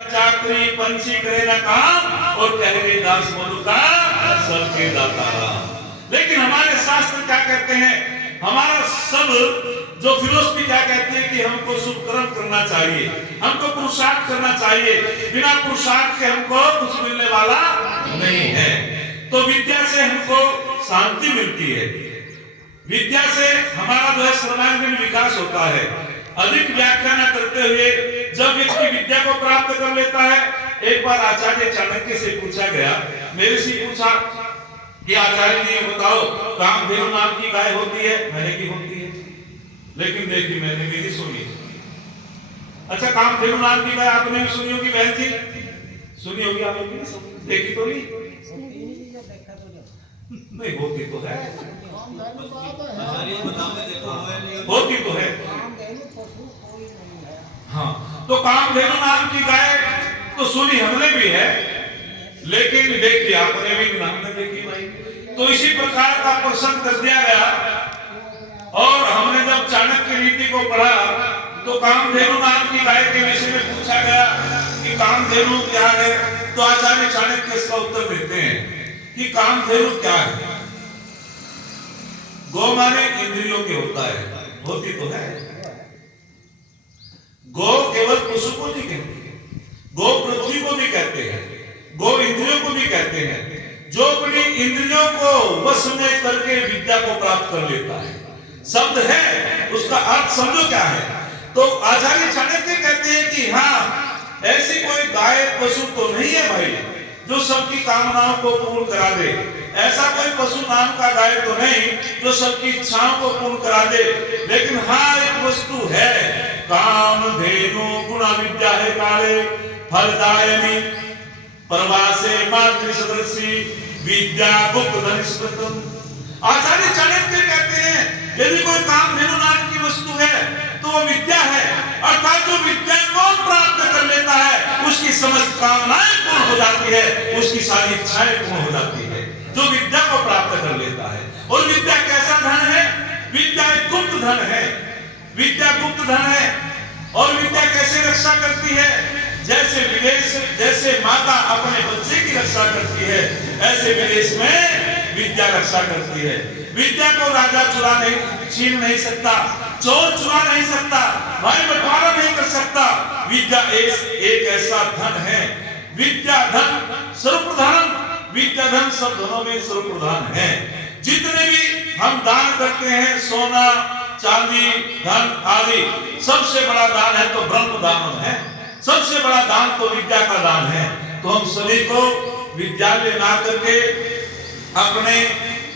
चाकरी पंछी करे न काम और कहे दास मधु का सबके दाता राम। लेकिन हमारे शास्त्र क्या कहते हैं, हमारा सब जो फिलोसफी क्या कहती है कि हमको शुभ कर्म करना चाहिए, हमको पुरुषार्थ करना चाहिए, बिना पुरुषार्थ के हमको कुछ मिलने वाला नहीं है। तो विद्या से हमको शांति मिलती है, विद्या से हमारा जो है सर्वांगीण विकास होता है। अधिक व्याख्या न करते हुए जब व्यक्ति विद्या को प्राप्त कर लेता है, एक बार आचार्य चाणक्य से पूछा गया, मेरे से पूछा कि आचार्य जी बताओ कामधेनु नाम की गाय होती है? मैंने की होती है, लेकिन देखी मैंने भी नहीं सुनी। अच्छा, कामधेनु नाम की गाय आपने भी सुनी होगी बहन जी, सुनी होगी आपने भी नहीं, देखी तो नहीं? नहीं होती तो है, होती तो है। हाँ, तो कामधेनु नाम की गाय तो सुनी हमने भी है, लेकिन देखी आपने भी हमने देखी भाई। तो इसी प्रकार का प्रश्न कर दिया गया, और हमने जब चाणक्य नीति को पढ़ा तो कामधेनु नाम की गाय के विषय में पूछा गया कि कामधेनु क्या है, तो आचार्य चाणक्य इसका उत्तर देते हैं कि कामधेनु क्या है। गो माने इंद्रियों के होता है, होती तो है। गो केवल पशु को नहीं कहते, गो पृथ्वी को भी कहते हैं, गो इंद्रियों को भी कहते हैं। जो अपनी इंद्रियों को वश में करके विद्या को प्राप्त कर लेता है, शब्द है उसका अर्थ समझो क्या है। तो आचार्य चाणक्य कहते हैं कि हाँ, ऐसी कोई गाय पशु तो नहीं है भाई जो सबकी कामनाओं को पूर्ण करा दे, ऐसा कोई पशु नाम का गाय तो नहीं जो सबकी इच्छाओं को पूर्ण करा दे। लेकिन हाँ, एक वस्तु है, कामधेनु गुण विद्या है काले फलदायिनी प्रवासे मातृ सदृशी विद्या गुप्त धनिष्ठतम। आचार्य चाणक्य कहते हैं यदि कोई कामधेनु नाम की वस्तु है तो वो विद्या है, अर्थात जो विद्या को प्राप्त कर लेता है उसकी समस्त कामनाएं पूर्ण हो जाती है, उसकी सारी इच्छाएं पूर्ण हो जाती है, जो विद्या को प्राप्त कर लेता है। और विद्या कैसा धन है? विद्या एक गुप्त धन है, विद्या गुप्त धन है। और विद्या कैसे रक्षा करती है? जैसे विदेश, जैसे माता अपने बच्चे की रक्षा करती है, ऐसे विदेश में विद्या रक्षा करती है। विद्या को राजा चुरा नहीं, छीन नहीं सकता, चोर चुरा नहीं सकता, भाई बंटवारा नहीं कर सकता। विद्या एक ऐसा धन है, विद्या धन सर्वप्रधान, विद्या धन सब धनों में सर्वप्रधान है। जितने भी हम दान करते हैं, सोना चांदी धन आदि, सबसे बड़ा दान है तो ब्रह्म दान है, सबसे बड़ा दान तो विद्या का दान है। तो हम सभी को विद्यालय ना करके अपने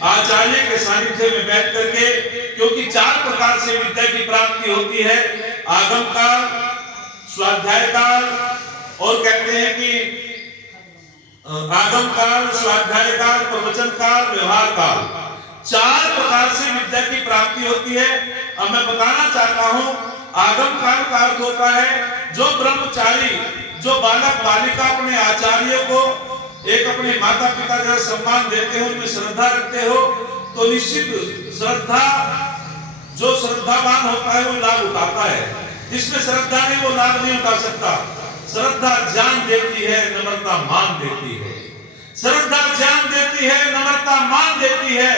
आचार्य के सानिध्य में बैठ करके, क्योंकि 4 प्रकार से विद्या की प्राप्ति होती है, आगम काल, स्वाध्याय काल, और कहते हैं कि आगम काल, स्वाध्याय काल, प्रवचन काल, व्यवहार काल, 4 प्रकार से विद्या की प्राप्ति होती है। अब मैं बताना चाहता हूं, आगम काल का अर्थ होता है जो ब्रह्मचारी, जो बालक बालिका अपने आचार्य को, एक अपने माता पिता जरा सम्मान देते हो, उनमें श्रद्धा रखते हो, तो निश्चित श्रद्धा, जो श्रद्धावान होता है वो लाभ उठाता है, जिसमें श्रद्धा नहीं वो लाभ नहीं उठा सकता। श्रद्धा ज्ञान देती है, नम्रता मान देती है, श्रद्धा ज्ञान देती है, नम्रता मान देती है,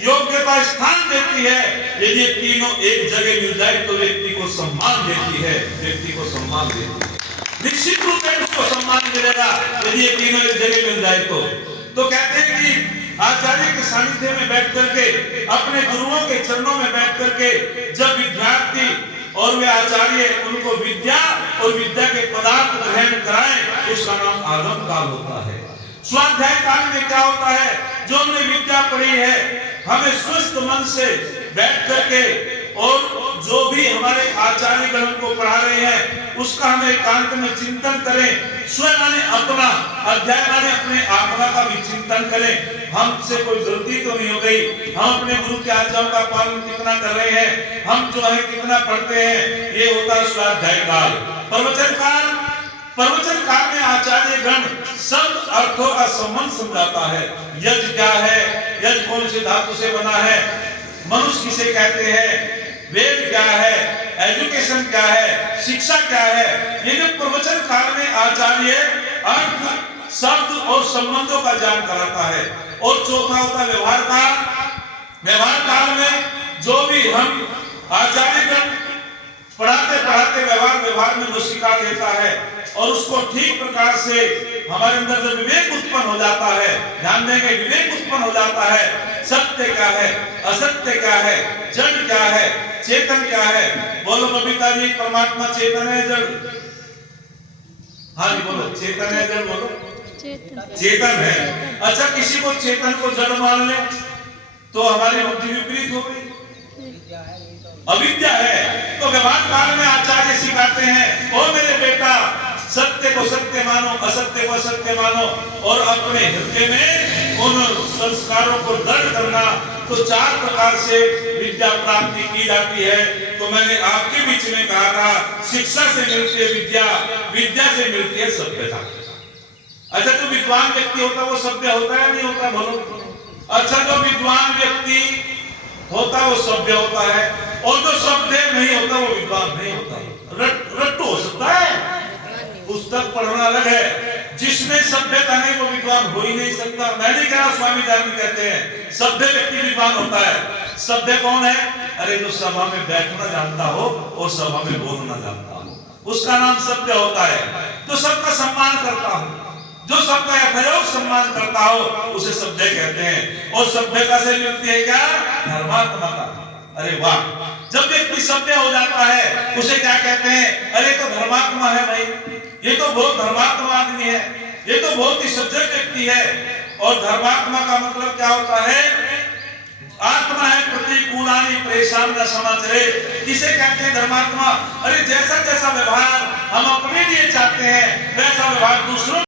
योग्यता स्थान देती है। यदि ये तीनों एक जगह मिल जाए तो व्यक्ति को सम्मान देती है, व्यक्ति को सम्मान देती है, निश्चित रूप से उसको सम्मान मिलेगा यदि ये तीनों एक जगह मिल जाए तो कहते हैं कि आचार्य के सानिध्य में बैठ करके, अपने गुरुओं के चरणों में बैठ करके जब विद्यार्थी और वे आचार्य उनको विद्या और विद्या के पदार्थ ग्रहण कराएं, उसका नाम आगम काल होता है। स्वाध्याय काल में क्या होता है? जो हमने विद्या पढ़ी है, हमें स्वस्थ मन से बैठ करके, और जो भी हमारे आचार्य गण को पढ़ा रहे हैं उसका हमें एकांत में चिंतन करें, स्वयं माने अपना अध्याय माने अपने आत्मा का भी चिंतन करें, हमसे कोई गलती तो नहीं हो गई, हम अपने गुरु की आज्ञाओं का पालन कितना कर रहे हैं, हम जो है कितना पढ़ते हैं। ये होता है स्वाध्याय काल। प्रवचन काल, प्रवचन काल में आचार्य गण सब अर्थों का संबंध समझाता है। यज्ञ क्या है, यज्ञ कौन से धातु से बना है, मनुष्य किसे कहते हैं, वेद क्या है, एजुकेशन क्या है, शिक्षा क्या है, ये जो प्रवचन काल में आचार्य अर्थ, शब्द और संबंधों का ज्ञान कराता है। और चौथा होता है व्यवहार काल। व्यवहार काल में जो भी हम आचार्यगण पढ़ाते पढ़ाते व्यवहार में जो सिखा देता है और उसको ठीक प्रकार से हमारे अंदर जो विवेक उत्पन्न हो जाता है, ध्यान देंगे, विवेक उत्पन्न हो जाता है, सत्य क्या है, असत्य क्या है, जड़ क्या है, चेतन क्या है। बोलो बबीता जी, परमात्मा चेतन है जड़? हाँ जी बोलो, चेतन है जड़? बोलो चेतन है। अच्छा, किसी को चेतन को जड़ मान ले तो हमारी बुद्धि विपरीत हो गई, अविद्या है। तो व्यवहार काल में आचार्य सिखाते हैं, ओ मेरे बेटा, सत्य को सत्य मानो, असत्य को असत्य मानो, और अपने हृदय में उन संस्कारों को दृढ़ करना। तो चार प्रकार से विद्या प्राप्ति की जाती है। तो मैंने आपके बीच में कहा था, शिक्षा से मिलती है विद्या, विद्या से मिलती है सभ्यता। अच्छा, जो विद्वान व्यक्ति होता है वो सभ्य होता है नहीं होता? बोलो। अच्छा, जो विद्वान व्यक्ति होता है वो सभ्य होता है, और जो सभ्य नहीं होता वो विद्वान नहीं होता। रट्टू हो सकता है, पुस्तक पढ़ना अलग है। जिसमें सभ्यता नहीं वो विद्वान हो ही नहीं सकता। मैं नहीं कह रहा, स्वामी दयानंद कहते हैं सभ्य व्यक्ति विद्वान होता है। सभ्य कौन है? अरे जो सभा में बैठना जानता हो और सभा में बोलना जानता हो, उसका नाम सभ्य होता है। जो सबका सम्मान करता हो, जो सबका यथायोग सम्मान करता हो, उसे सभ्य कहते हैं। और सभ्यता से मिलती है क्या? धर्मात्मकता। अरे वाह, जब व्यक्ति सभ्य हो जाता है उसे क्या कहते हैं? अरे तो धर्मात्मा है भाई, ये तो बहुत धर्मात्मा आदमी है, ये तो बहुत ही सज्जन व्यक्ति है। और धर्मात्मा का मतलब क्या होता है? आत्मा है प्रतिकूलानि प्रेषाम न समाचरे, इसे कहते हैं धर्मात्मा। अरे जैसा जैसा व्यवहार हम अपने लिए चाहते हैं वैसा व्यवहार दूसरों